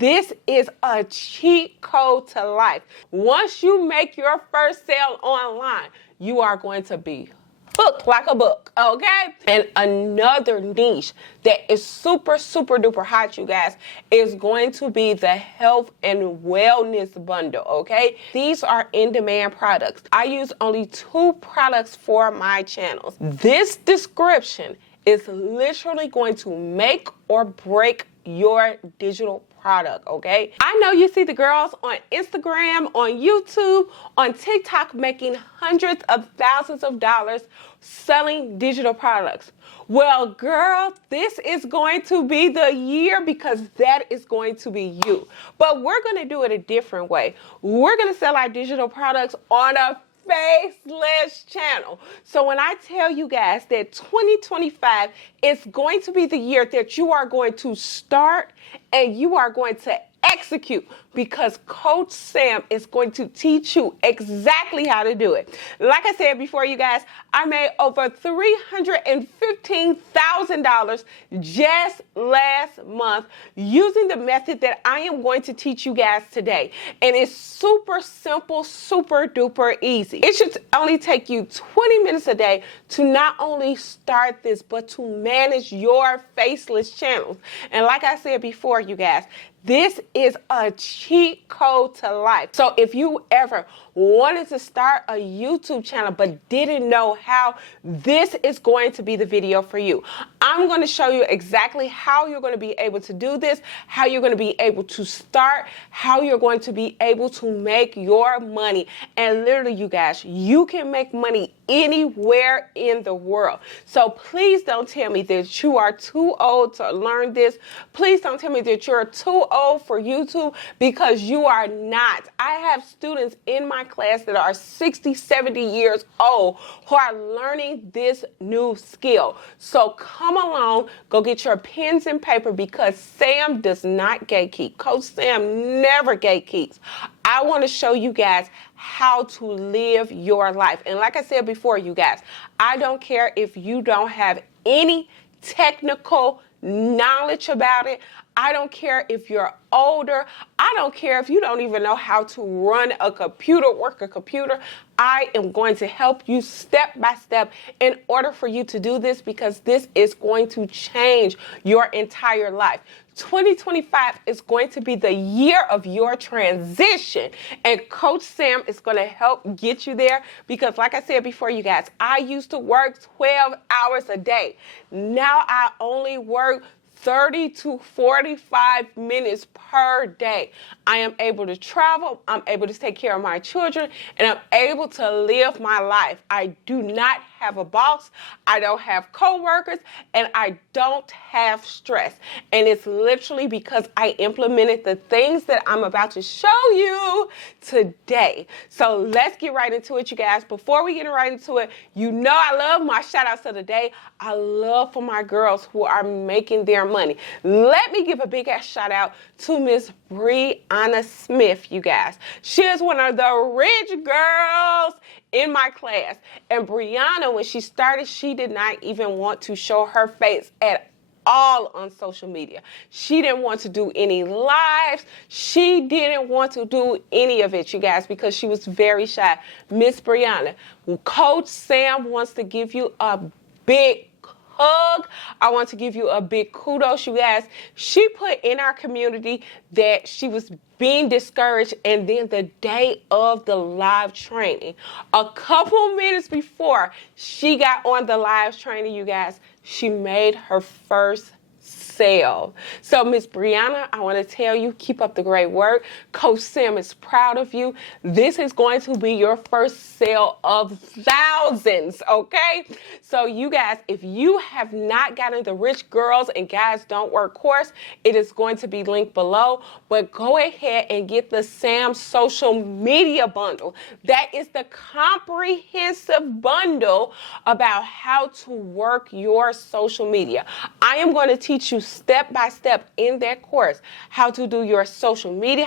This is a cheat code to life. Once you make your first sale online, you are going to be hooked like a book, okay? And another niche that is super, super duper hot, you guys, is going to be the health and wellness bundle, okay? These are in-demand products. I use only 2 products for my channels. This description is literally going to make or break your digital product, okay? I know you see the girls on Instagram, on YouTube, on TikTok making hundreds of thousands of dollars selling digital products. Well, girl, this is going to be the year because that is going to be you. But we're going to do it a different way. We're going to sell our digital products on a faceless channel. So when I tell you guys that 2025 is going to be the year that you are going to start and you are going to execute, because Coach Sam is going to teach you exactly how to do it. Like I said before, you guys, I made over $315,000 just last month using the method that I am going to teach you guys today. And it's super simple, super duper easy. It should only take you 20 minutes a day to not only start this, but to manage your faceless channels. And like I said before, you guys, this is a cheat code to life. So if you ever wanted to start a YouTube channel but didn't know how, this is going to be the video for you. I'm going to show you exactly how you're going to be able to do this, how you're going to be able to start, how you're going to be able to make your money. And literally, you guys, you can make money anywhere in the world. So please don't tell me that you are too old to learn this. Please don't tell me that you're too old for YouTube, because you are not. I have students in my class that are 60, 70 years old who are learning this new skill. So come along, go get your pens and paper, because Sam does not gatekeep. Coach Sam never gatekeeps. I want to show you guys how to live your life. And like I said before, you guys, I don't care if you don't have any technical knowledge about it. I don't care if you're older. I don't care if you don't even know how to run a computer, work a computer. I am going to help you step by step in order for you to do this, because this is going to change your entire life. 2025 is going to be the year of your transition, and Coach Sam is going to help get you there, because like I said before, you guys, I used to work 12 hours a day. Now I only work 30 to 45 minutes per day. I am able to travel, I'm able to take care of my children, and I'm able to live my life. I do not have a boss, I don't have coworkers, and I don't have stress. And it's literally because I implemented the things that I'm about to show you today. So let's get right into it, you guys. Before we get right into it, you know I love my shout outs of the day. I love for my girls who are making their money. Let me give a big ass shout out to Miss Brianna Smith, you guys. She is one of the rich girls in my class. And Brianna, when she started, she did not even want to show her face at all on social media. She didn't want to do any lives. She didn't want to do any of it, you guys, because she was very shy. Miss Brianna, Coach Sam wants to give you a big hug. I want to give you a big kudos, you guys. She put in our community that she was being discouraged, and then the day of the live training, a couple minutes before she got on the live training, you guys, she made her first sale. So Miss Brianna, I want to tell you, keep up the great work. Coach Sam is proud of you. This is going to be your first sale of thousands, okay? So you guys, if you have not gotten the Rich Girls and Guys Don't Work course, it is going to be linked below, but go ahead and get the Sam social media bundle. That is the comprehensive bundle about how to work your social media. I am going to teach you step by step in that course how to do your social media,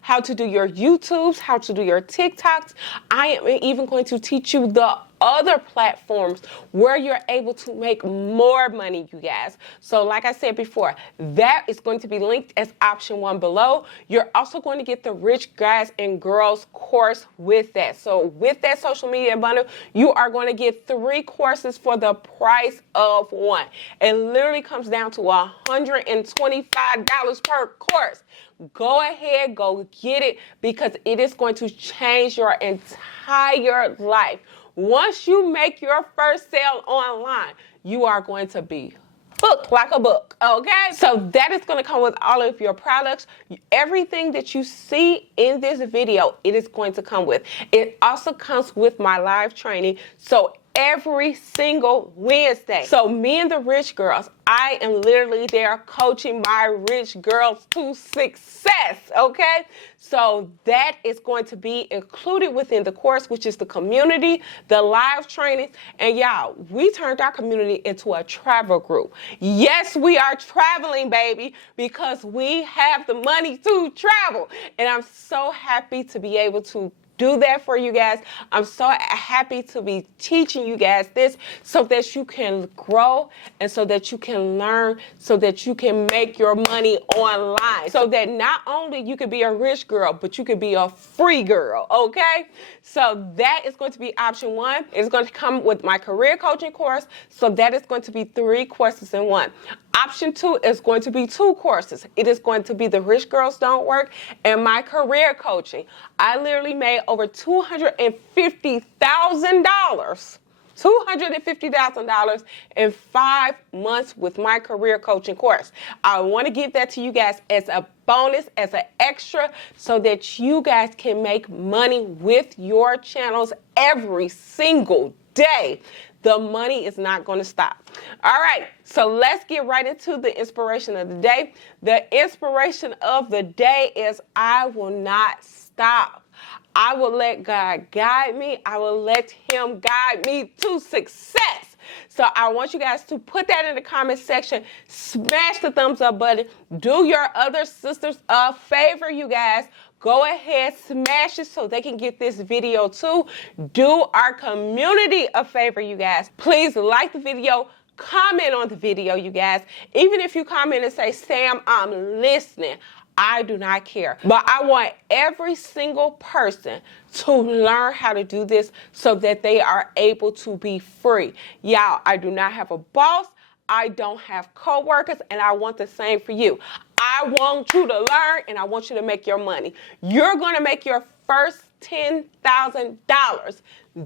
how to do your YouTubes, how to do your TikToks. I am even going to teach you the other platforms where you're able to make more money, you guys. So like I said before, that is going to be linked as option 1 below. You're also going to get the Rich Guys and Girls course with that. So with that social media bundle, you are going to get 3 courses for the price of 1. It literally comes down to $125 per course. Go ahead, go get it, because it is going to change your entire life. Once you make your first sale online, you are going to be hooked like a book, okay? So that is going to come with all of your products. Everything that you see in this video, it is going to come with. It also comes with my live training. So every single Wednesday. So me and the Rich Girls, I am literally there coaching my rich girls to success, okay? So that is going to be included within the course, which is the community, the live training, and y'all, we turned our community into a travel group. Yes, we are traveling, baby, because we have the money to travel, and I'm so happy to be able to do that for you guys. I'm so happy to be teaching you guys this so that you can grow and so that you can learn, so that you can make your money online, so that not only you could be a rich girl, but you could be a free girl, okay? So that is going to be option 1. It's going to come with my career coaching course, so that is going to be 3 courses in 1. Option 2 is going to be 2 courses. It is going to be the Rich Girls Don't Work and my career coaching. I literally made over $250,000 in 5 months with my career coaching course. I want to give that to you guys as a bonus, as an extra, so that you guys can make money with your channels every single day. The money is not going to stop. All right, so let's get right into the inspiration of the day. The inspiration of the day is I will not stop. I will let God guide me. I will let him guide me to success. So I want you guys to put that in the comment section. Smash the thumbs up button. Do your other sisters a favor, you guys. Go ahead, smash it so they can get this video too. Do our community a favor, you guys. Please like the video. Comment on the video, you guys. Even if you comment and say, Sam, I'm listening, I do not care. But I want every single person to learn how to do this so that they are able to be free. Y'all, I do not have a boss. I don't have coworkers, and I want the same for you. I want you to learn, and I want you to make your money. You're going to make your first $10,000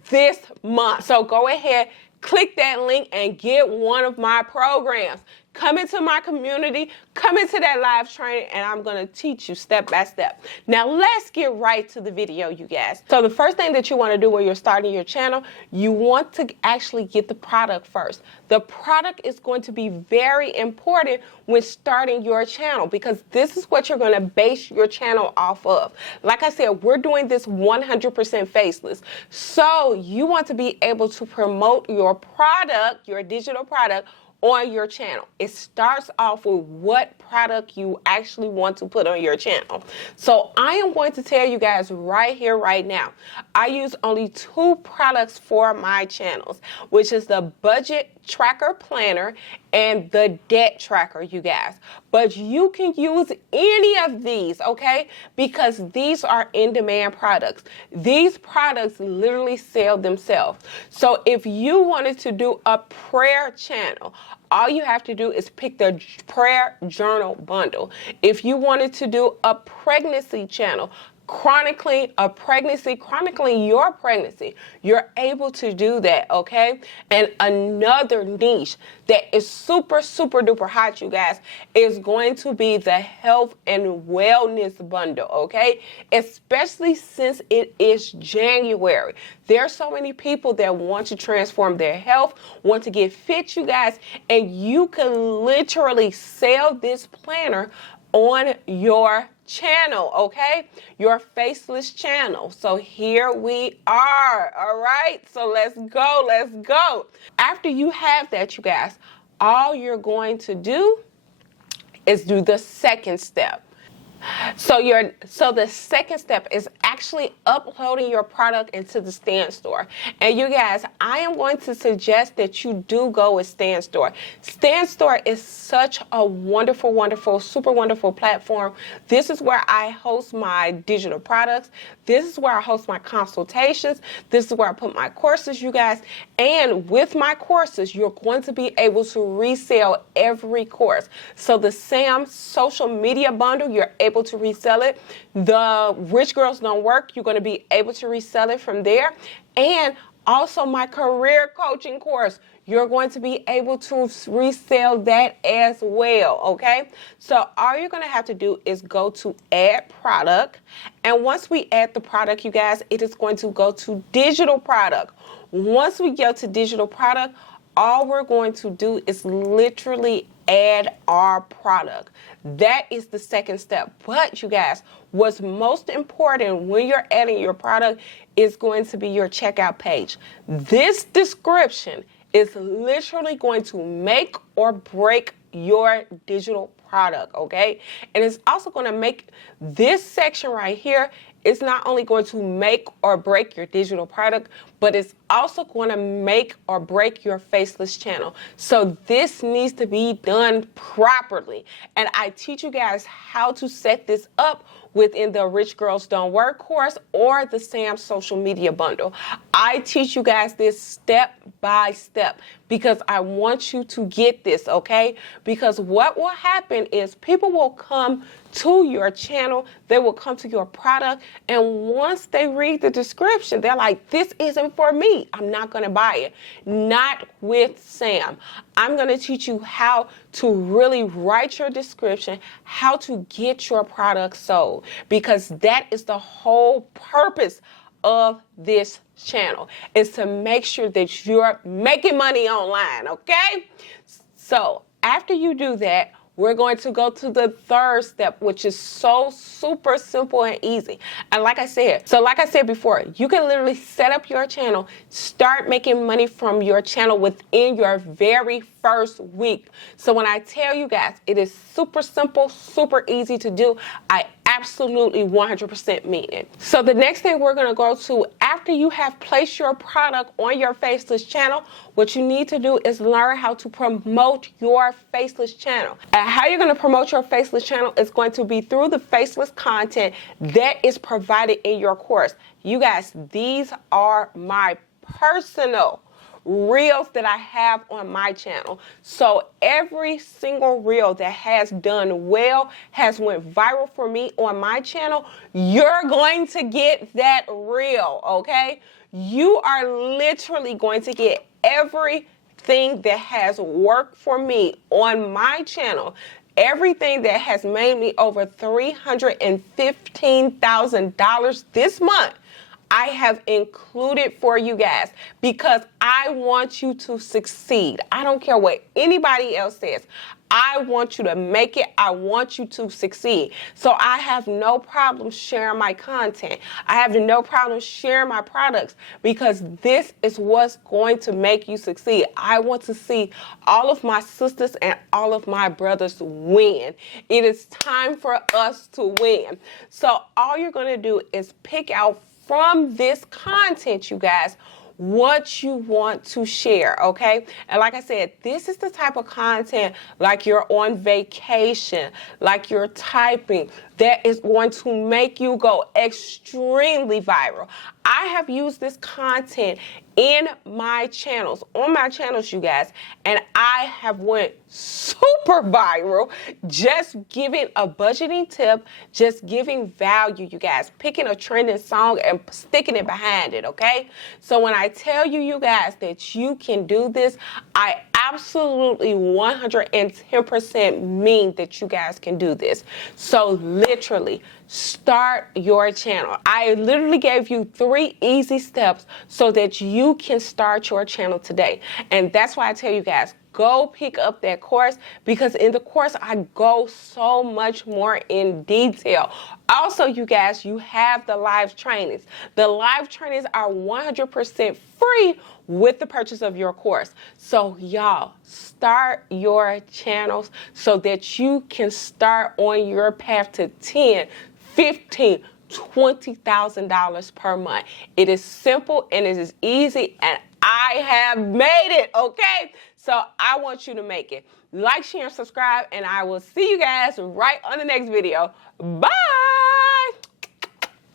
this month. So go ahead, click that link and get one of my programs. Come into my community, come into that live training, and I'm going to teach you step by step. Now, let's get right to the video, you guys. So the first thing that you want to do when you're starting your channel, you want to actually get the product first. The product is going to be very important when starting your channel, because this is what you're going to base your channel off of. Like I said, we're doing this 100% faceless. So you want to be able to promote your product, your digital product, on your channel. It starts off with what product you actually want to put on your channel. So I am going to tell you guys right here, right now, I use only 2 products for my channels, which is the budget tracker planner and the debt tracker, you guys. But you can use any of these, okay? Because these are in-demand products. These products literally sell themselves. So if you wanted to do a prayer channel, all you have to do is pick the prayer journal bundle. If you wanted to do a pregnancy channel, chronicling your pregnancy, you're able to do that, okay? And another niche that is super, super duper hot, you guys, is going to be the health and wellness bundle, okay? Especially since it is January. There are so many people that want to transform their health, want to get fit, you guys, and you can literally sell this planner on your channel, okay? Your faceless channel. So here we are, all right? So let's go, let's go. After you have that, you guys, all you're going to do is do the second step. So the second step is actually uploading your product into the Stan Store. And you guys, I am going to suggest that you do go with Stan Store. Stan Store is such a wonderful, wonderful, super wonderful platform. This is where I host my digital products. This is where I host my consultations. This is where I put my courses, you guys. And with my courses, you're going to be able to resell every course. So the SAM social media bundle, you're able to resell it. The Rich Girls Don't Work, you're going to be able to resell it from there. And also my career coaching course, you're going to be able to resell that as well, okay? So all you're going to have to do is go to add product. And once we add the product, you guys, it is going to go to digital product. Once we go to digital product, all we're going to do is literally add our product. That is the second step. But you guys, what's most important when you're adding your product is going to be your checkout page. This description is literally going to make or break your digital product, okay? And it's also going to make this section right here, it's not only going to make or break your digital product, but it's also going to make or break your faceless channel. So this needs to be done properly. And I teach you guys how to set this up within the Rich Girls Don't Work course or the SAM social media bundle. I teach you guys this step by step because I want you to get this, okay? Because what will happen is people will come to your channel, they will come to your product, and once they read the description, they're like, this isn't for me. I'm not going to buy it. Not with Sam. I'm going to teach you how to really write your description, how to get your product sold, because that is the whole purpose of this channel, is to make sure that you're making money online, okay? So after you do that, we're going to go to the third step, which is so super simple and easy. And like I said before, you can literally set up your channel, start making money from your channel within your very first week. So when I tell you guys, it is super simple, super easy to do, I absolutely 100% mean it. So the next thing we're going to go to, after you have placed your product on your faceless channel, what you need to do is learn how to promote your faceless channel. And how you're going to promote your faceless channel is going to be through the faceless content that is provided in your course. You guys, these are my personal reels that I have on my channel. So every single reel that has done well, has went viral for me on my channel, you're going to get that reel, okay? You are literally going to get everything that has worked for me on my channel. Everything that has made me over $315,000 this month, I have included for you guys because I want you to succeed. I don't care what anybody else says. I want you to make it. I want you to succeed. So I have no problem sharing my content. I have no problem sharing my products because this is what's going to make you succeed. I want to see all of my sisters and all of my brothers win. It is time for us to win. So all you're going to do is pick out from this content, you guys, what you want to share, okay? And like I said, this is the type of content like you're on vacation, like you're typing, that is going to make you go extremely viral. I have used this content in my channels, on my channels, you guys, and I have went super viral just giving a budgeting tip, just giving value, you guys, picking a trending song and sticking it behind it, okay? So when I tell you, you guys, that you can do this, I absolutely 110% mean that you guys can do this. So literally, start your channel. I literally gave you 3 easy steps so that you can start your channel today. And that's why I tell you guys, go pick up that course, because in the course I go so much more in detail. Also, you guys, you have the live trainings. The live trainings are 100% free with the purchase of your course. So y'all, start your channels so that you can start on your path to 10, 15, $20,000 per month. It is simple and it is easy, and I have made it, okay? So I want you to make it. Like, share, and subscribe, and I will see you guys right on the next video. Bye!